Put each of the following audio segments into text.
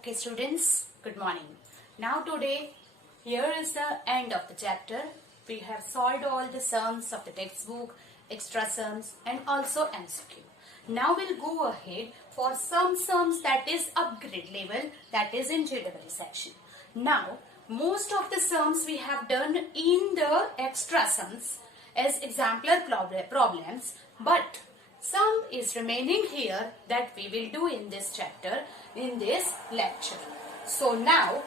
Okay students, good morning. Now today, here is the end of the chapter. We have solved all the sums of the textbook, extra sums and also MCQ. Now we'll go ahead for some sums that is upgrade level, that is in JEE section. Now, most of the sums we have done in the extra sums as exemplar problems, but some is remaining here that we will do in this chapter, in this lecture. So now,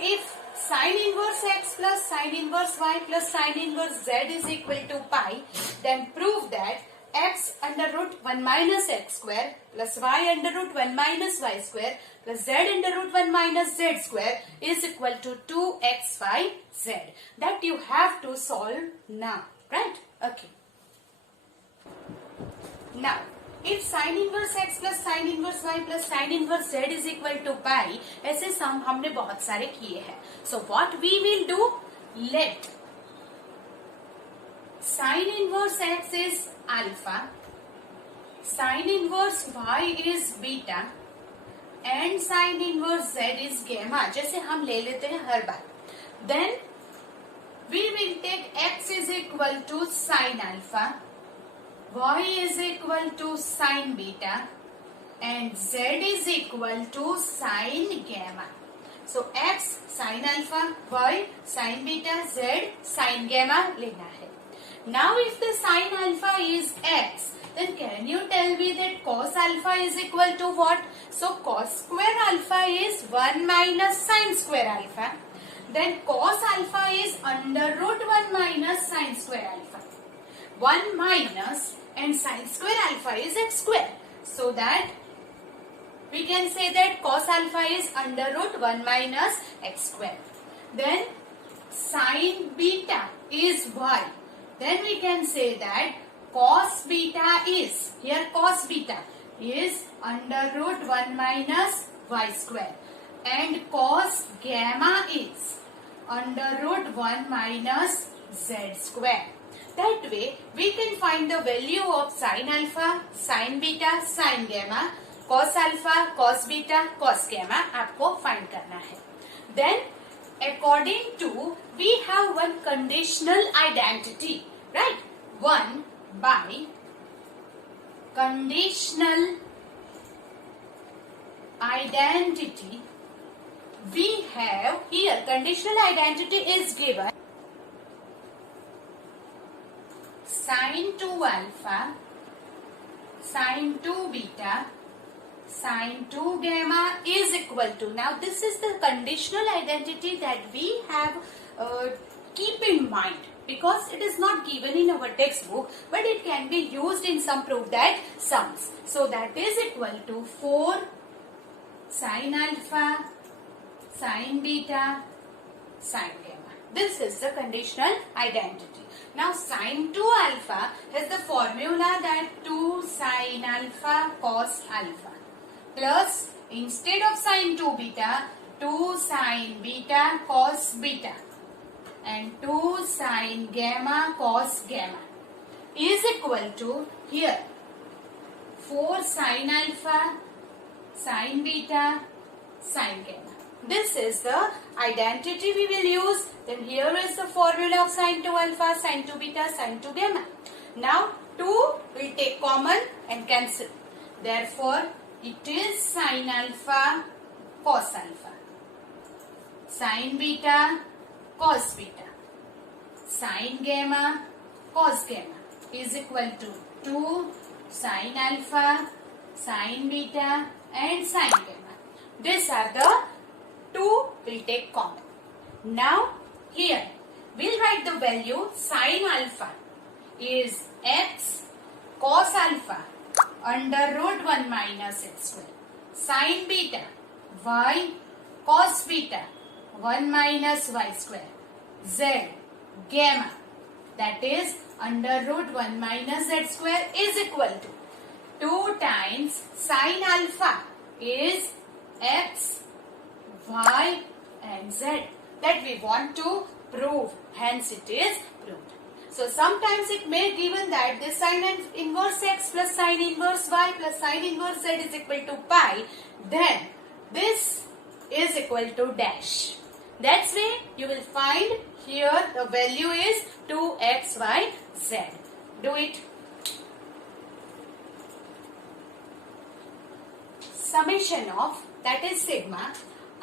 if sine inverse x plus sine inverse y plus sine inverse z is equal to pi, then prove that x under root 1 minus x square plus y under root 1 minus y square plus z under root 1 minus z square is equal to 2xyz. That you have to solve now, right? Okay. Now, if sin inverse x plus sin inverse y plus sin inverse z is equal to pi, ऐसे सम हमने बहुत सारे किए हैं. So what we will do? Let sin inverse x is alpha, sin inverse y is beta and sin inverse z is gamma. जैसे हम ले लेते हैं हर बार. Then we will take x is equal to sin alpha, y is equal to sin beta and z is equal to sin gamma. So x sin alpha, y sin beta, z sin gamma लेना है. Now if the sin alpha is x, then can you tell me that cos alpha is equal to what? So cos square alpha is 1 minus sin square alpha. Then cos alpha is under root 1 minus sin square alpha. 1 minus and sin square alpha is x square. So that we can say that cos alpha is under root 1 minus x square. Then sin beta is y. Then we can say that cos beta is, here cos beta is under root 1 minus y square. And cos gamma is under root 1 minus z square. That way, we can find the value of sin alpha, sin beta, sin gamma, cos alpha, cos beta, cos gamma. आपको find करना है. Then, according to, we have one conditional identity, right? One by conditional identity, we have here conditional identity is given sin 2 alpha, sin 2 beta, sin 2 gamma is equal to. Now this is the conditional identity that we have keep in mind, because it is not given in our textbook, but it can be used in some proof that sums. So that is equal to 4 sin alpha, sin beta, sin gamma. This is the conditional identity. Now sin 2 alpha has the formula that 2 sin alpha cos alpha plus instead of sin 2 beta, 2 sin beta cos beta and 2 sin gamma cos gamma is equal to here 4 sin alpha, sin beta, sin gamma. This is the identity we will use. Then here is the formula of sin 2 alpha, sin 2 beta, sin 2 gamma. Now 2 will take common and cancel. Therefore, it is sin alpha, cos alpha, sin beta, cos beta, sin gamma, cos gamma is equal to 2 sin alpha, sin beta and sin gamma. These are the 2 will take common. Now here we'll write the value sin alpha is x cos alpha under root 1 minus x square. Sin beta y cos beta 1 minus y square. Z gamma that is under root 1 minus z square is equal to 2 times sin alpha is x y and z that we want to prove, hence it is proved. So sometimes it may given that this sin inverse x plus sin inverse y plus sin inverse z is equal to pi, then this is equal to dash. That's way you will find here the value is 2x, y, z. Do it. Summation of, that is sigma,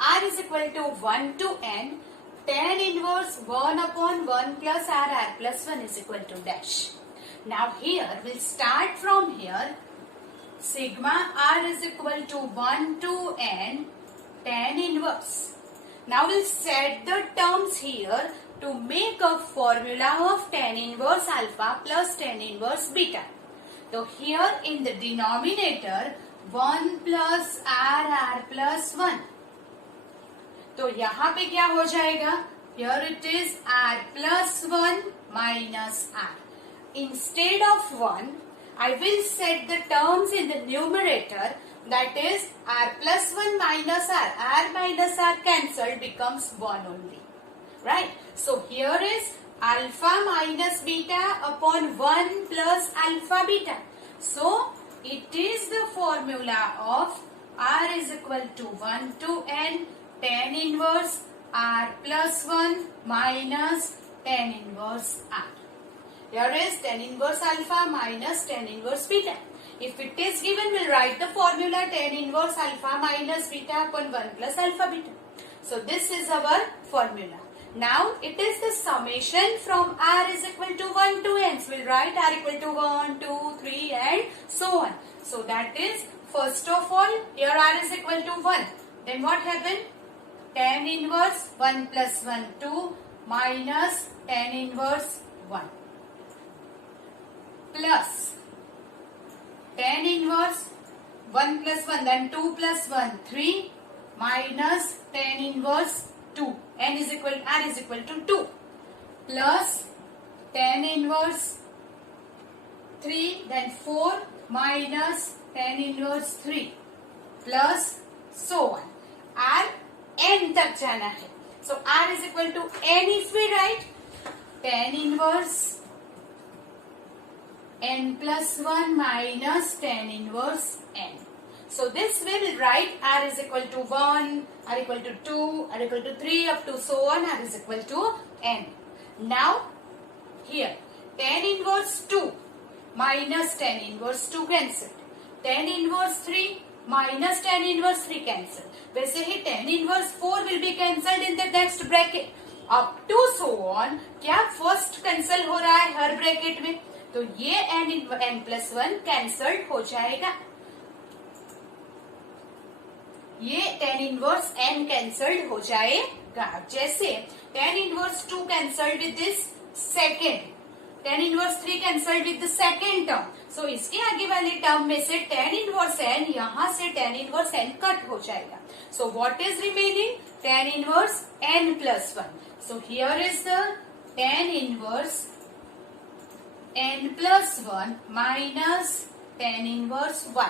r is equal to 1 to n, tan inverse 1 upon 1 plus r plus 1 is equal to dash. Now here we'll start from here. Sigma r is equal to 1 to n tan inverse. Now we'll set the terms here to make a formula of tan inverse alpha plus tan inverse beta. So here in the denominator 1 plus r plus 1. तो यहाँ पे क्या हो जाएगा? Here it is r plus 1 minus r. Instead of 1, I will set the terms in the numerator, that is r plus 1 minus r. R minus r cancelled becomes 1 only. Right? So here is alpha minus beta upon 1 plus alpha beta. So it is the formula of r is equal to 1 to n tan inverse r plus 1 minus tan inverse r. Here is tan inverse alpha minus tan inverse beta. If it is given, we'll write the formula tan inverse alpha minus beta upon 1 plus alpha beta. So this is our formula. Now it is the summation from r is equal to 1 to n. So we'll write r equal to 1, 2, 3 and so on. So that is, first of all, here r is equal to 1. Then what happened? Tan inverse 1 plus 1, 2 minus tan inverse 1 plus tan inverse 1 plus 1, then 2 plus 1, 3 minus tan inverse 2. N is equal, r is equal to 2 plus tan inverse 3, then 4 minus tan inverse 3 plus so on. R n तक जाना है. So r is equal to n if we write tan inverse n plus 1 minus tan inverse n. So this way we'll write r is equal to 1, r equal to 2, r equal to 3 up to so on, r is equal to n. Now here tan inverse 2 minus tan inverse 2 cancelled. Tan inverse 3 minus tan inverse 3 cancelled. वैसे ही tan inverse 4 will be cancelled in the next bracket. Up to so on, क्या first cancel हो रहा है हर bracket में? तो ये n plus 1 cancelled हो जाएगा. ये tan inverse n cancelled हो जाएगा. जैसे tan inverse 2 cancelled with this second, tan inverse 3 cancelled with the second term. So इसके आगे वाले टर्म में से tan inverse n, यहाँ से tan inverse n कट हो जाएगा. So what is remaining? Tan inverse n plus 1. So here is the tan inverse n plus 1 minus tan inverse 1.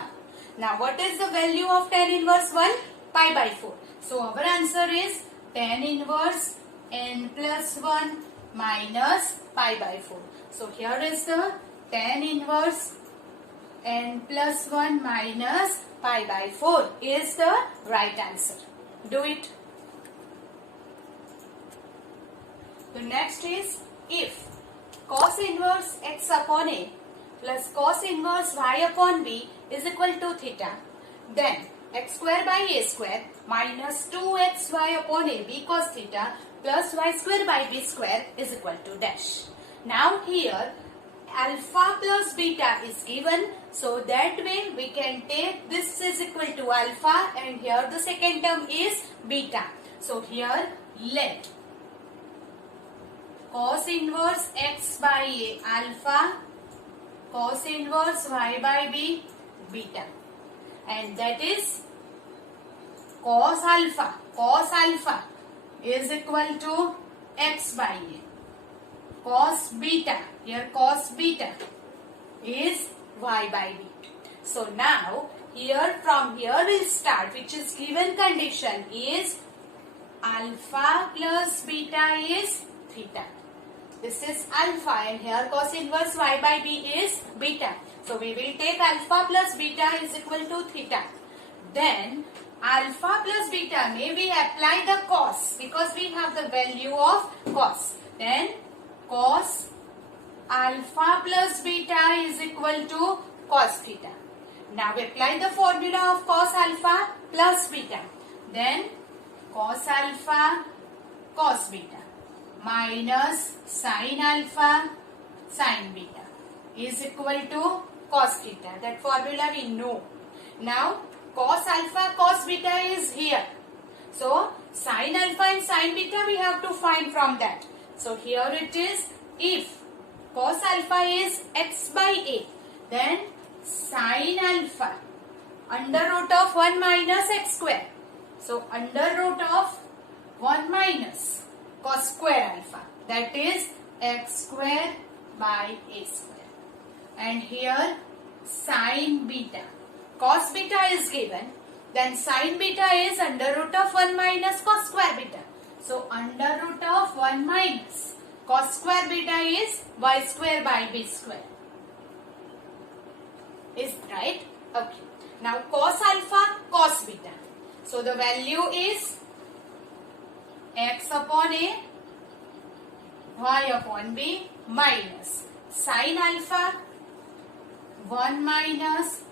Now what is the value of tan inverse 1? Pi by 4. So our answer is tan inverse n plus 1 minus pi by 4. So here is the tan inverse n plus 1 minus pi by 4 is the right answer. Do it. The next is, if cos inverse x upon a plus cos inverse y upon b is equal to theta, then x square by a square minus 2xy upon a b cos theta plus y square by b square is equal to dash. Now here alpha plus beta is given, so that way we can take this is equal to alpha and here the second term is beta. So here let cos inverse x by a alpha, cos inverse y by b beta, and that is cos alpha is equal to x by a, cos beta, here cos beta is y by b. So now here from here we'll start, which is given condition is alpha plus beta is theta. This is alpha and here cos inverse y by b is beta. So we will take alpha plus beta is equal to theta. Then alpha plus beta में we apply the cos because we have the value of cos. Then cos alpha plus beta is equal to cos theta. Now apply the formula of cos alpha plus beta. Then cos alpha cos beta minus sin alpha sin beta is equal to cos theta. That formula we know. Now cos alpha cos beta is here. So sin alpha and sin beta we have to find from that. So here it is, if cos alpha is x by a, then sin alpha under root of 1 minus x square. So under root of 1 minus cos square alpha, that is x square by a square. And here sin beta, cos beta is given, then sin beta is under root of 1 minus cos square beta. So under root of 1 minus cos square beta is y square by b square. Is right? Okay. Now cos alpha cos beta. So the value is x upon a y upon b minus sin alpha 1 minus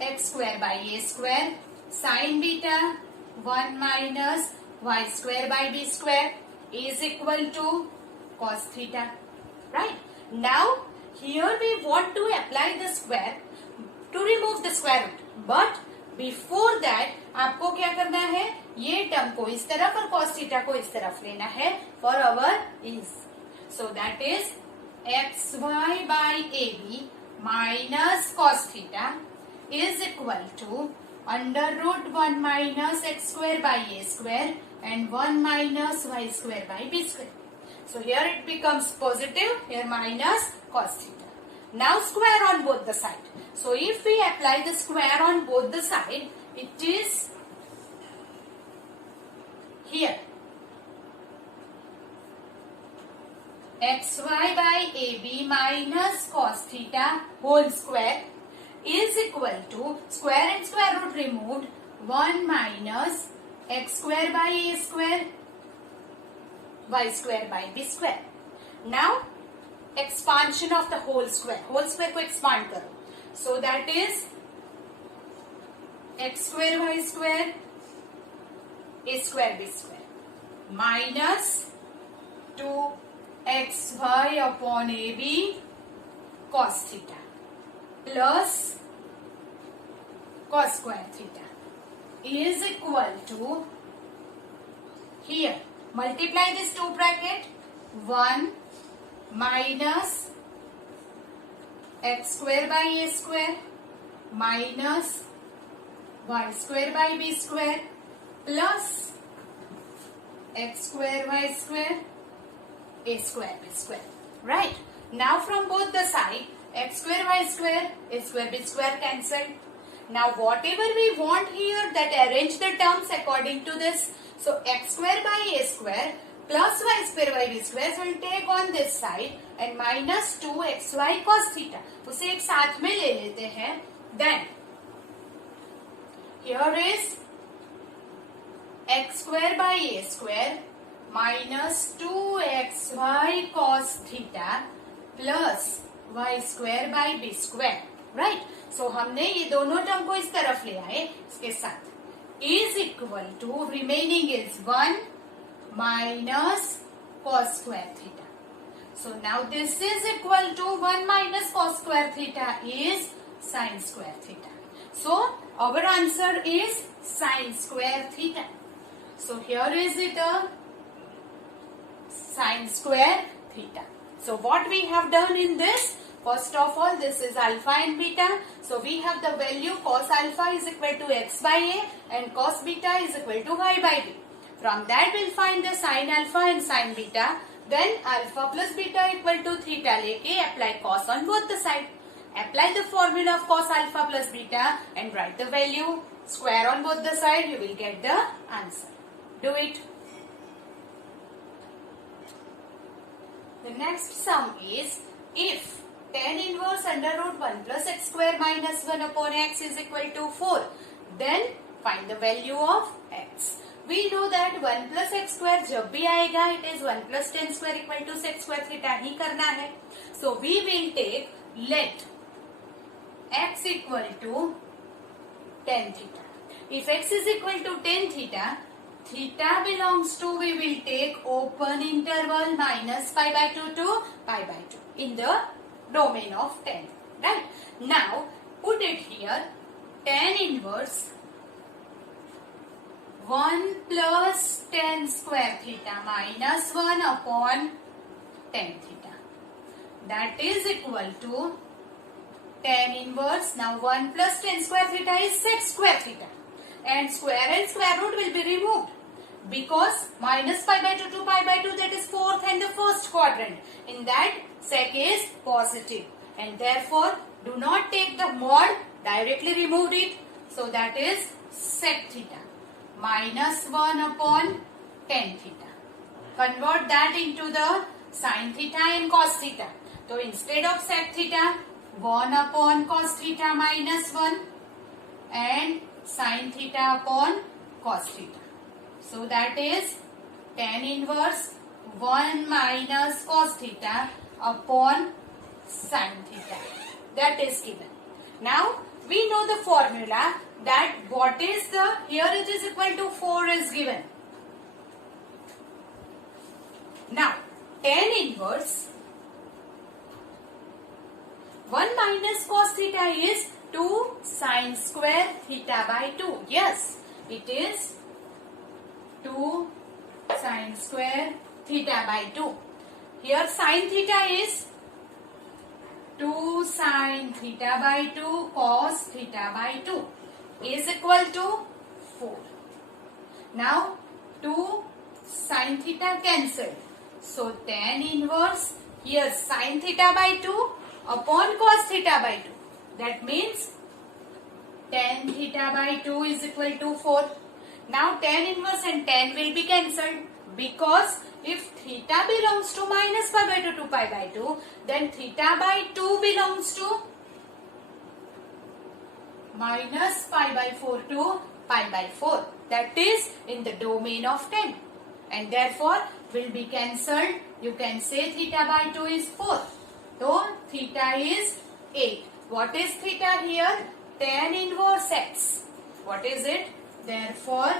x square by a square, sin beta 1 minus y square by b square is equal to cos theta. Right? Now here we want to apply the square to remove the square root. But before that आपको क्या करना है, ये term को इस तरफ और cos theta को इस तरफ लेना है for our ease. So that is xy by ab minus cos theta is equal to under root 1 minus x square by a square and 1 minus y square by b square. So here it becomes positive, here minus cos theta. Now square on both the sides. So if we apply the square on both the sides, it is here xy by ab minus cos theta whole square is equal to square and square root removed 1 minus x square by a square y square by b square. Now expansion of the whole square को expand करो. So that is x square y square a square b square minus 2xy upon ab cos theta plus cos square theta is equal to, here multiply this two bracket 1 minus x square by a square minus y square by b square plus x square y square a square b square. Right? Now from both the side, x square y square a square b square cancelled. Now whatever we want here, that arrange the terms according to this. So x square by a square plus y square by b square will take on this side and minus 2xy cos theta. उसे एक साथ में ले लेते हैं. Then here is x square by a square minus 2xy cos theta plus y square by b square. Right? So हमने ये दोनों टर्म को इस तरफ ले आए इसके साथ is equal to remaining is 1 minus cos square theta. So now this is equal to 1 minus cos square theta is sin square theta. So our answer is sin square theta. So here is it a sin square theta. So what we have done in this, first of all this is alpha and beta. So we have the value cos alpha is equal to x by a and cos beta is equal to y by b. From that we'll find the sin alpha and sin beta. Then alpha plus beta equal to theta लेके apply cos on both the side. Apply the formula of cos alpha plus beta and write the value. Square on both the side, you will get the answer. Do it. The next sum is, if tan inverse under root 1 plus x square minus 1 upon x is equal to 4, then find the value of x. We know that 1 plus x square जब भी आएगा it is 1 plus tan square equal to sec square theta ही करना है. So we will take let x equal to tan theta. If x is equal to tan theta, theta belongs to, we will take open interval minus pi by 2 to pi by 2 in the domain of tan. Right? Now put it here, tan inverse 1 plus tan square theta minus 1 upon tan theta. That is equal to tan inverse. Now 1 plus tan square theta is sec square theta. And square root will be removed. Because minus pi by 2 to pi by 2, that is fourth and the first quadrant. In that, sec is positive. And therefore, do not take the mod, directly removed it. So that is sec theta minus 1 upon tan theta. Convert that into the sin theta and cos theta. So instead of sec theta, 1 upon cos theta minus 1 and sin theta upon cos theta. So that is tan inverse 1 minus cos theta upon sin theta. That is given. Now we know the formula that what is the, here it is equal to 4 is given. Now tan inverse 1 minus cos theta is 2 sin square theta by 2. Yes, it is 2 sin square theta by 2. Here sin theta is 2 sin theta by 2 cos theta by 2 is equal to 4. Now 2 sin theta cancelled. So tan inverse here sin theta by 2 upon cos theta by 2. That means tan theta by 2 is equal to 4. Now tan inverse and tan will be cancelled, because if theta belongs to minus pi by 2 to pi by 2, then theta by 2 belongs to minus pi by 4 to pi by 4. That is in the domain of tan. And therefore will be cancelled. You can say theta by 2 is 4. So theta is 8. What is theta here? Tan inverse x. What is it? Therefore,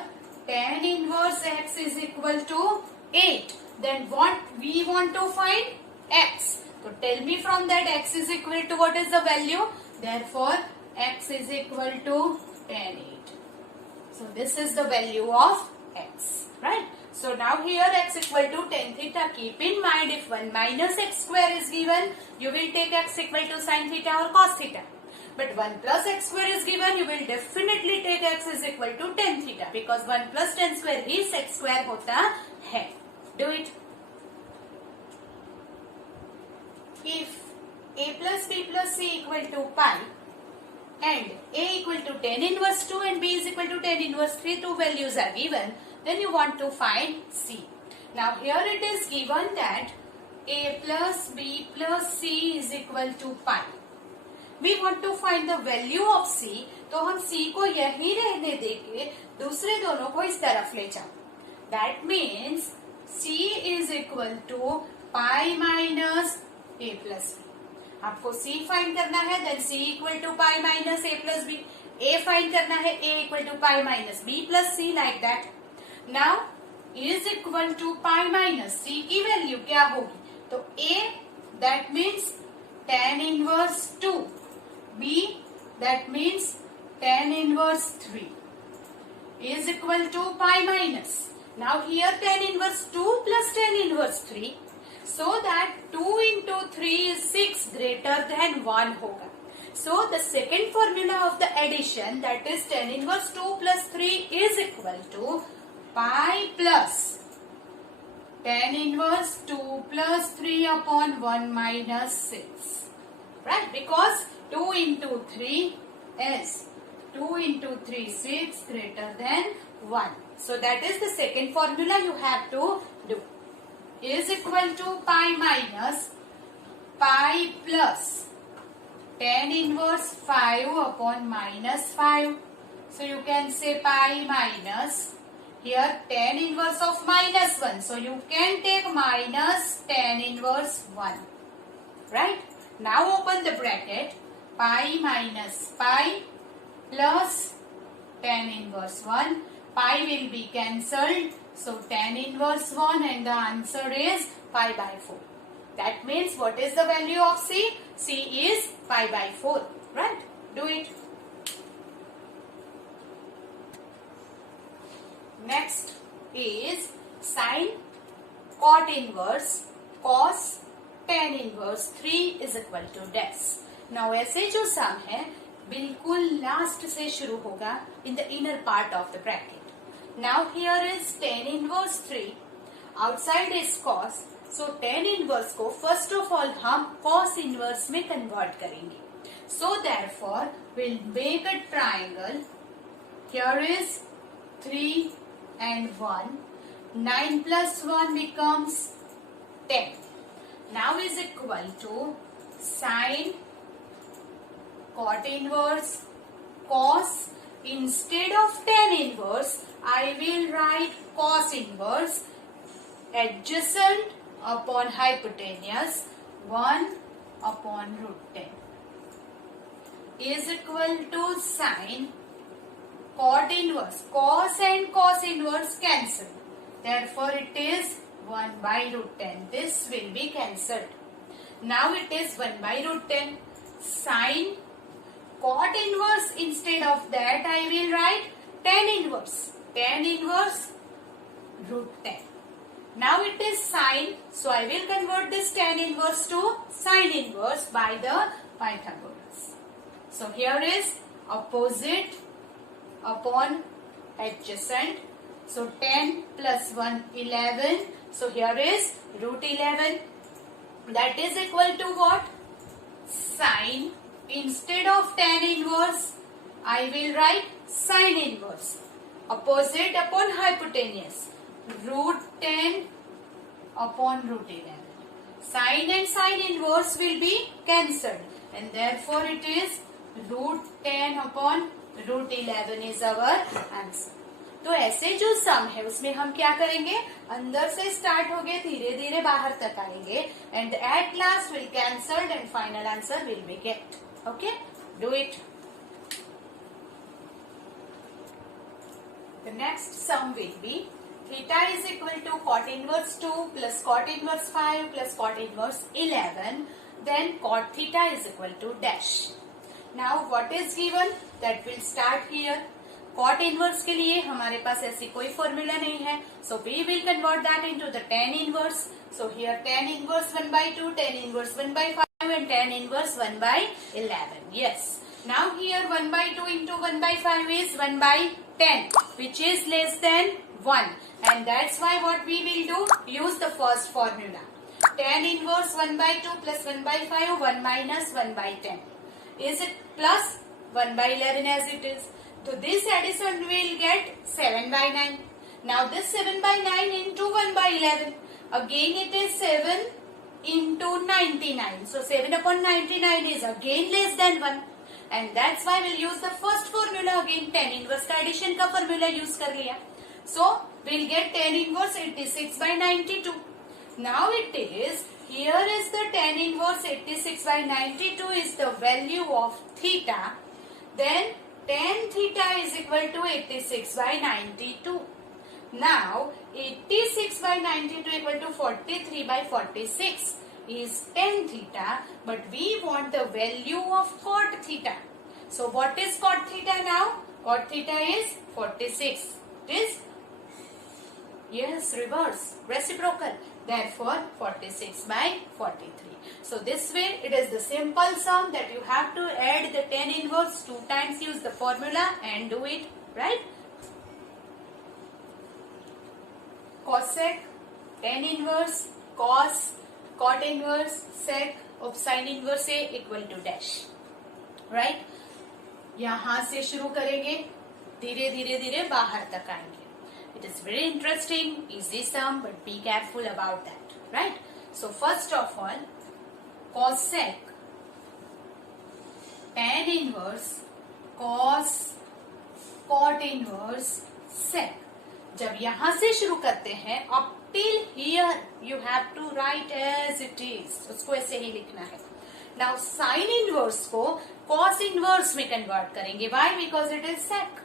tan inverse x is equal to 8. Then what we want to find? X. So tell me from that x is equal to what is the value? Therefore, x is equal to tan 8. So this is the value of x. Right? So now here x equal to tan theta. Keep in mind, if 1 minus x square is given, you will take x equal to sin theta or cos theta. But 1 plus x square is given, you will definitely take x is equal to tan theta, because 1 plus tan square he sec square होता है. Do it. If a plus b plus c equal to pi and a equal to tan inverse 2 and b is equal to tan inverse 3, two values are given, then you want to find c. Now here it is given that a plus b plus c is equal to pi. We want to find the value of c, तो हम c को यही रहने देके दूसरे दोनों को इस तरफ ले जाओ. That means c is equal to pi minus a plus b. आपको c फाइंड करना है, then c equal to pi minus a plus b. a find करना है, a equal to pi minus b plus c, like that. Now is equal to pi minus c की value क्या होगी? तो a that means tan inverse 2. B that means tan inverse 3 is equal to pi minus. Now here tan inverse 2 plus tan inverse 3. So that 2 into 3 is 6 greater than 1 होगा. So the second formula of the addition, that is tan inverse 2 plus 3 is equal to pi plus tan inverse 2 plus 3 upon 1 minus 6. Right? Because 2 into 3 is 2 into 3 6 greater than 1. So that is the second formula you have to do. Is equal to pi minus pi plus tan inverse 5 upon minus 5 So you can say pi minus, here tan inverse of minus 1. So you can take minus tan inverse 1. Right? Now open the bracket. Pi minus pi plus tan inverse 1. Pi will be cancelled. So tan inverse 1 and the answer is pi by 4. That means what is the value of C? C is pi by 4. Right? Do it. Next is sin cot inverse cos tan inverse 3 is equal to dash. Now ऐसे जो सम है बिल्कुल last से शुरू होगा in the inner part of the bracket. Now here is tan inverse 3, outside is cos. So tan inverse को first of all हम cos inverse में convert करेंगे. So therefore we'll make a triangle. Here is 3 and 1. 9 plus 1 becomes 10. Now is equal to sin cot inverse cos. Instead of tan inverse, I will write cos inverse adjacent upon hypotenuse 1 upon root 10 is equal to sin cot inverse. Cos and cos inverse cancel. Therefore, it is 1 by root 10. This will be cancelled. Now it is 1 by root 10. Sin cot inverse, instead of that I will write tan inverse. Tan inverse root 10. Now it is sin. So I will convert this tan inverse to sin inverse by the Pythagoras. So here is opposite upon adjacent. So 10 plus 1, 11. So here is root 11. That is equal to what? Sin. Instead of tan inverse, I will write sin inverse. Opposite upon hypotenuse. Root 10 upon root 11. Sin and sin inverse will be cancelled. And therefore it is root 10 upon root 11 is our answer. तो ऐसे जो सम है उसमें हम क्या करेंगे, अंदर से स्टार्ट होगे धीरे धीरे बाहर तक आएंगे and at last will cancelled and final answer will be get. Okay, do it. The next sum will be theta is equal to cot inverse 2 plus cot inverse 5 plus cot inverse 11. Then cot theta is equal to dash. Now what is given? That will start here. Cot inverse के लिए हमारे पास ऐसी कोई formula नहीं है. So we will convert that into the tan inverse. So here tan inverse 1 by 2, tan inverse 1 by 5 and tan inverse 1 by 11. Yes. Now here 1 by 2 into 1 by 5 is 1 by 10, which is less than 1. And that's why what we will do, use the first formula. Tan inverse 1 by 2 plus 1 by 5, 1 minus 1 by 10. Is it plus 1 by 11 as it is? So this addition will get 7 by 9. Now this 7 by 9 into 1 by 11. Again it is 7 into 99. So 7 upon 99 is again less than 1. And that's why we'll use the first formula again. Tan inverse का addition का formula use कर लिया. So we'll get tan inverse 86 by 92. Now it is, here is the tan inverse 86 by 92 is the value of theta. Then tan theta is equal to 86 by 92. Now 86 by 92 equal to 43 by 46 is tan theta, but we want the value of cot theta. So what is cot theta now? Cot theta is 46. It is, yes, reverse, reciprocal. Therefore 46 by 43. So this way it is the simple sum that you have to add the tan inverse 2 times, use the formula and do it, right? Cosec, tan inverse, cos, cot inverse, sec of sin inverse A equal to dash, right? यहाँ से शुरू करेंगे, धीरे धीरे धीरे बाहर तक आएंगे. It is very interesting, easy sum, but be careful about that, right? So first of all, cosec tan inverse cos cot inverse sec. जब यहां से शुरू करते हैं up till here you have to write as it is. उसको ऐसे ही लिखना है. Now sin inverse को cos inverse में convert करेंगे. Why? Because it is sec,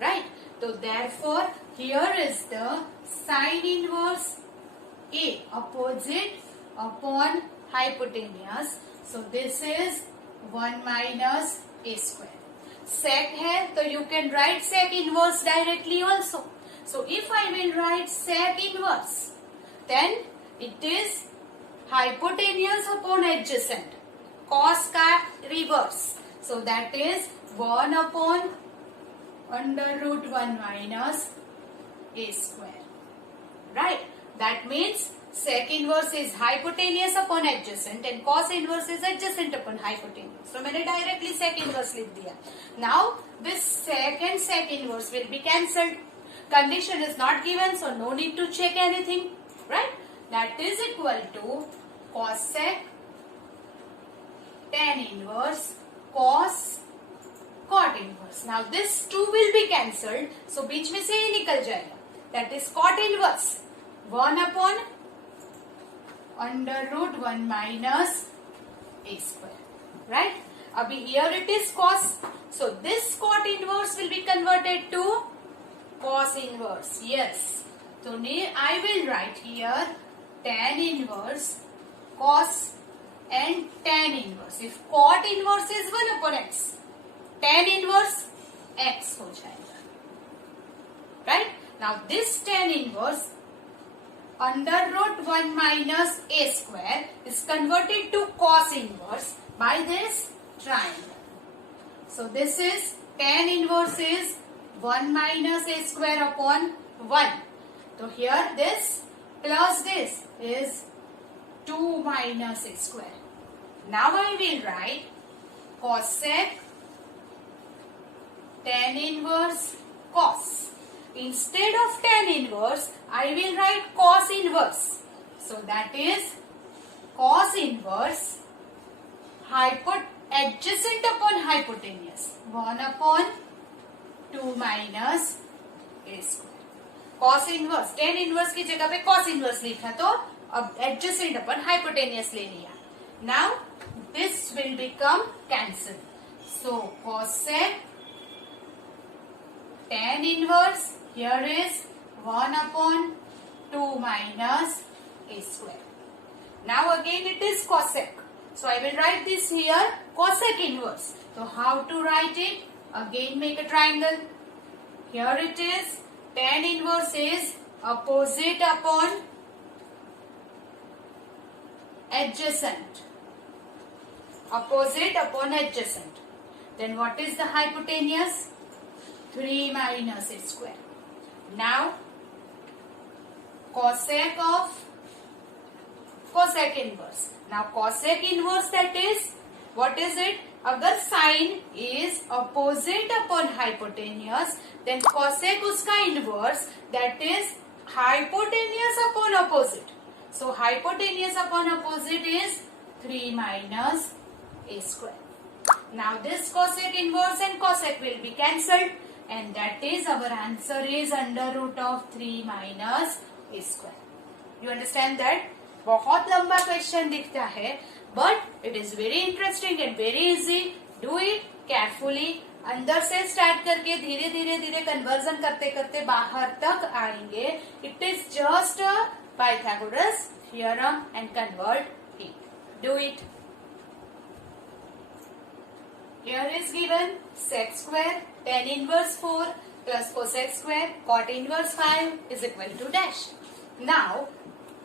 right? So therefore here is the sin inverse A opposite upon hypotenuse. So this is 1 minus A square. Sec है तो you can write sec inverse directly also. So if I will write sec inverse, then it is hypotenuse upon adjacent. Cos का reverse. So that is 1 upon under root 1 minus A square. Right? That means sec inverse is hypotenuse upon adjacent and cos inverse is adjacent upon hypotenuse. So मैंने directly sec inverse लिख दिया. Now this sec and sec inverse will be cancelled. Condition is not given, so no need to check anything, right? That is equal to cos sec tan inverse cos cot inverse. Now this 2 will be cancelled, so बीच में से ही निकल जाएगा. That is cot inverse 1 upon under root 1 minus A square, right? अभी here it is cos, so this cot inverse will be converted to cos inverse. Yes. So I will write here tan inverse cos and tan inverse. If cot inverse is 1 upon x, tan inverse x हो जाएगा. Right? Now this tan inverse under root 1 minus A square is converted to cos inverse by this triangle. So this is tan inverse is 1 minus A square upon 1. So here this plus this is 2 minus A square. Now I will write cosec tan inverse cos. Instead of tan inverse, I will write cos inverse. So that is cos inverse adjacent upon hypotenuse 1 upon 2 minus A square. Cos inverse tan inverse की जगह पे cos inverse लिखा तो अब adjacent upon hypotenuse ले लिया. Now this will become cancelled. So cosec tan inverse here is 1 upon 2 minus A square. Now again it is cosec. So I will write this here cosec inverse. So how to write it? Again make a triangle. Here it is tan inverse is opposite upon adjacent. Opposite upon adjacent. Then what is the hypotenuse? 3 minus A square. Now cosec of cosec inverse. Now cosec inverse, that is what is it? अगर sin is opposite upon hypotenuse, then cosec उसका inverse, that is hypotenuse upon opposite. So hypotenuse upon opposite is 3 minus A square. Now this cosec inverse and cosec will be cancelled, and that is our answer is under root of 3 minus A square. You understand that? बहुत लंबा question दिखता है, but it is very interesting and very easy. Do it carefully. अंदर से start करके धीरे धीरे धीरे कन्वर्जन करते करते बाहर तक आएंगे. It is just a Pythagoras theorem and convert it. Do it. Here is given sec square tan inverse 4 plus cosec square cot inverse 5 is equal to dash. Now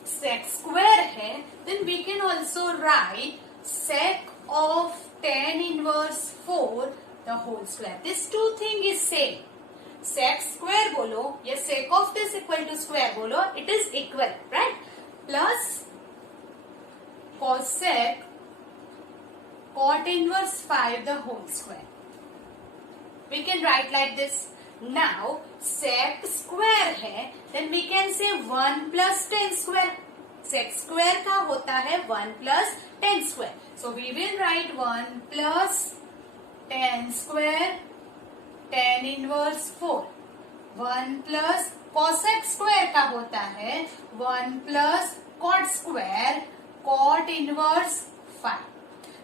sec square है, then we can also write sec of tan inverse 4 the whole square. This two thing is same. Sec square बोलो या sec of this equal to square बोलो, it is equal, right? Plus cosec cot inverse 5 the whole square. We can write like this. Now sec square है, then we can say 1 plus tan square. Sec square का होता है 1 plus tan square. So we will write 1 plus tan square tan inverse 4, 1 plus cosec square का होता है 1 plus cot square cot inverse 5।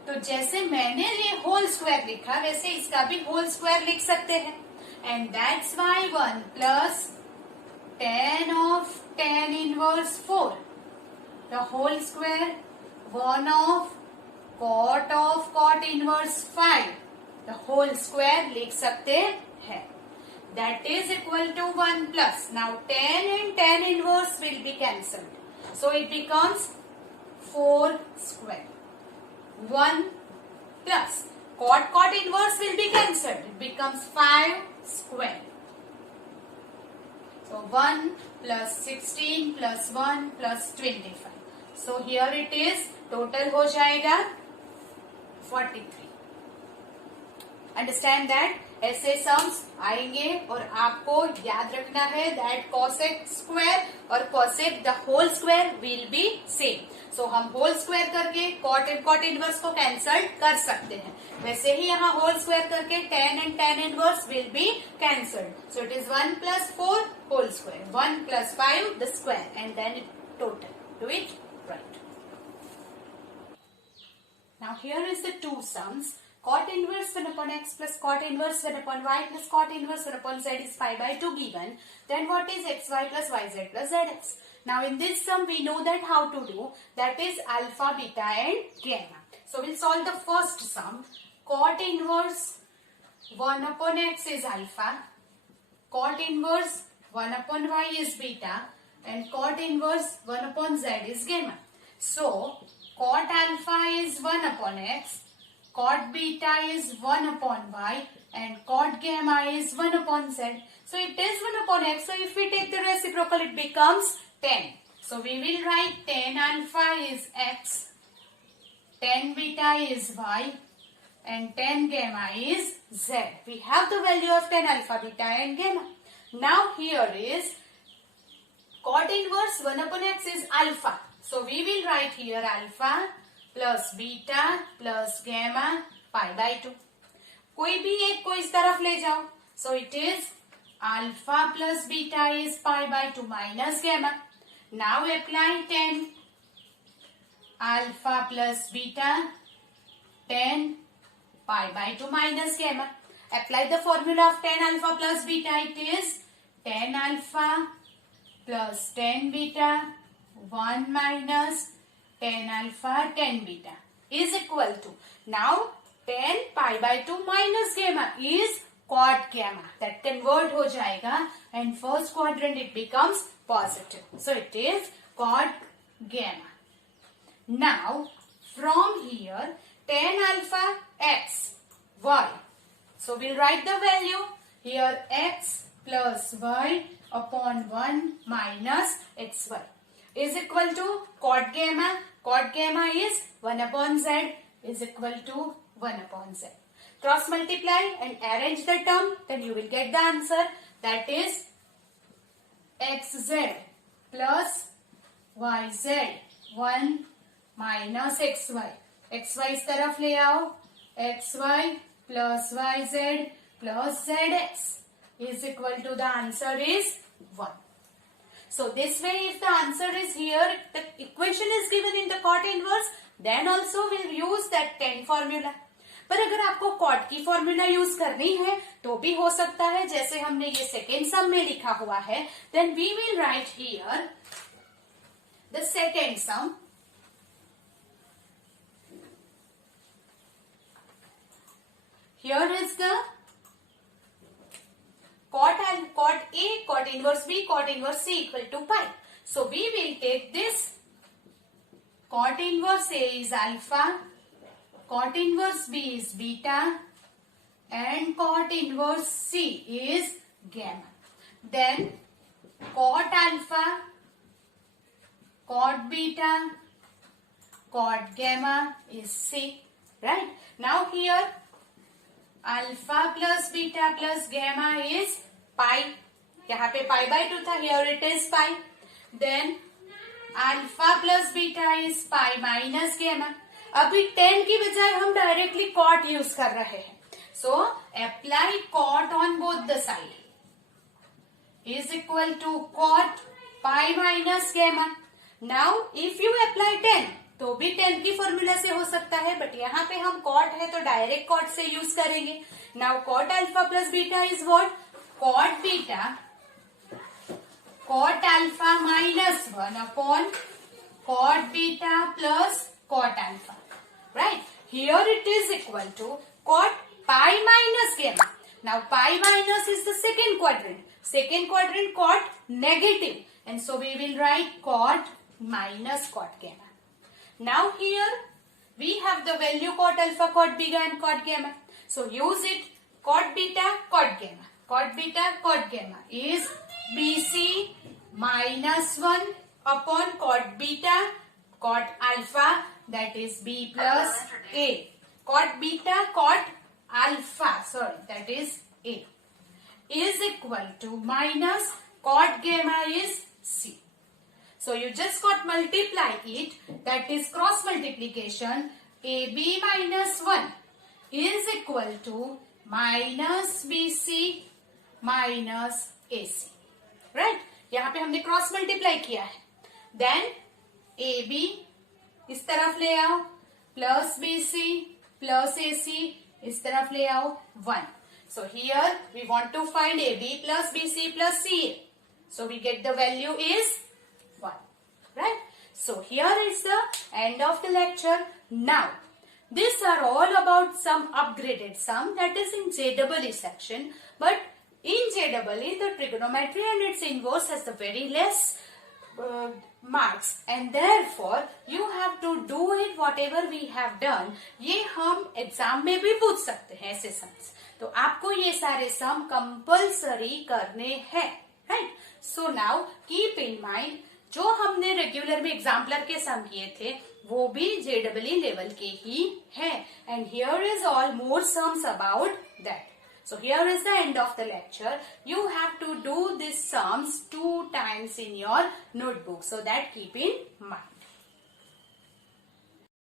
तो जैसे मैंने ये होल स्क्वायर लिखा वैसे इसका भी होल स्क्वायर लिख सकते हैं, and that's why 1 plus tan of tan inverse 4 the whole square 1 of cot inverse 5 the whole square लिख सकते हैं, that is equal to 1 plus, now tan and tan inverse will be cancelled, so it becomes 4 square, 1 plus cot inverse will be cancelled, it becomes 5 square. So 1 plus 16 plus 1 plus 25. So here it is, total हो जाएगा 43. Understand that? ऐसे sums आएंगे और आपको याद रखना है that cosec square और cosec the whole square will be same. So हम होल स्क्वायर करके cot इनवर्स को कैंसल कर सकते हैं, वैसे ही यहाँ होल स्क्वायर करके tan and tan inverse will be cancelled. So it is 1 plus 4 whole square, 1 plus 5 the square, and then it total. Do it right. Now here is the two sums. Cot inverse 1 upon x plus cot inverse 1 upon y plus cot inverse 1 upon z is pi by 2 given. Then what is xy plus yz plus zx? Now in this sum we know that how to do, that is alpha, beta and gamma. So we'll solve the first sum. Cot inverse 1 upon x is alpha, cot inverse 1 upon y is beta, and cot inverse 1 upon z is gamma. So cot alpha is 1 upon x, cot beta is 1 upon y, and cot gamma is 1 upon z. So it is 1 upon x. So if we take the reciprocal, it becomes 10. So we will write tan alpha is x, tan beta is y, and tan gamma is z. We have the value of tan alpha, beta and gamma. Now here is cot inverse 1 upon x is alpha. So we will write here alpha plus beta plus gamma pi by 2. कोई भी एक को इस तरफ ले जाओ. So it is alpha plus beta is pi by 2 minus gamma. Now apply tan. Alpha plus beta, tan pi by 2 minus gamma. Apply the formula of tan alpha plus beta. It is tan alpha plus tan beta 1 minus tan alpha tan beta is equal to, now tan pi by 2 minus gamma is cot gamma, that convert हो जाएगा and first quadrant it becomes positive, so it is cot gamma. Now from here tan alpha x y, so we'll write the value here, x plus y upon 1 minus xy is equal to cot gamma. Cot gamma is 1 upon z is equal to 1 upon z. Cross multiply and arrange the term, then you will get the answer, that is xz plus yz 1 minus xy. xy इस तरफ ले आओ, xy plus yz plus zx is equal to, the answer is 1. So this way if the answer is here, the equation is given in the cot inverse, then also we'll use that tan formula. पर अगर आपको cot की formula use करनी है तो भी हो सकता है, जैसे हमने ये सेकेंड सम में लिखा हुआ है, then we will write here the second sum. Here is the cot A, cot inverse B, cot inverse C equal to pi. So we will take this. Cot inverse A is alpha, cot inverse B is beta, and cot inverse C is gamma. Then cot alpha, cot beta, cot gamma is C. Right? Now here alpha plus beta plus gamma is pi. यहाँ पे pi by 2 था, here it is pi. Then alpha plus beta is pi minus gamma. अभी tan की बजाय हम directly cot use कर रहे हैं. So apply cot on both the side. Is equal to cot pi minus gamma. Now if you apply 10, तो भी 10 की फॉर्मूला से हो सकता है, बट यहाँ पे हम कॉट है तो डायरेक्ट कॉट से यूज करेंगे. Now cot alpha plus beta is what? Cot beta cot alpha minus 1 upon cot beta plus cot alpha. Right, here it is equal to cot pi minus gamma. Now pi minus is the second quadrant. Second quadrant cot negative, and so we will write cot minus cot gamma. Now here we have the value cot alpha, cot beta and cot gamma. So use it. Cot beta, cot gamma. Cot beta, cot gamma is BC minus 1 upon cot beta, cot alpha, that is B plus A. Cot beta, cot alpha, sorry, that is A, is equal to minus cot gamma is C. So you just got multiply it, that is cross multiplication. AB minus 1 is equal to minus BC minus AC. Right? यहाँ पे हमने cross multiply किया है. Then AB इस तरफ ले आओ, plus BC plus AC इस तरफ ले आओ 1. So here we want to find AB plus BC plus CA. So we get the value is 1. Right? So here is the end of the lecture. Now these are all about some upgraded sum that is in JEE section. But in JEE the trigonometry and its inverse has the very less marks, and therefore you have to do it whatever we have done. ये हम exam में भी पूछ सकते हैं ऐसे sums, तो आपको ये सारे सम कंपल्सरी करने हैं. Right, so now keep in mind जो हमने रेगुलर में एग्जाम्पलर के सम किए थे वो भी JEE लेवल के ही है. And here is all more sums about that. So here is the end of the lecture. You have to do these sums 2 times in your notebook. So that keep in mind.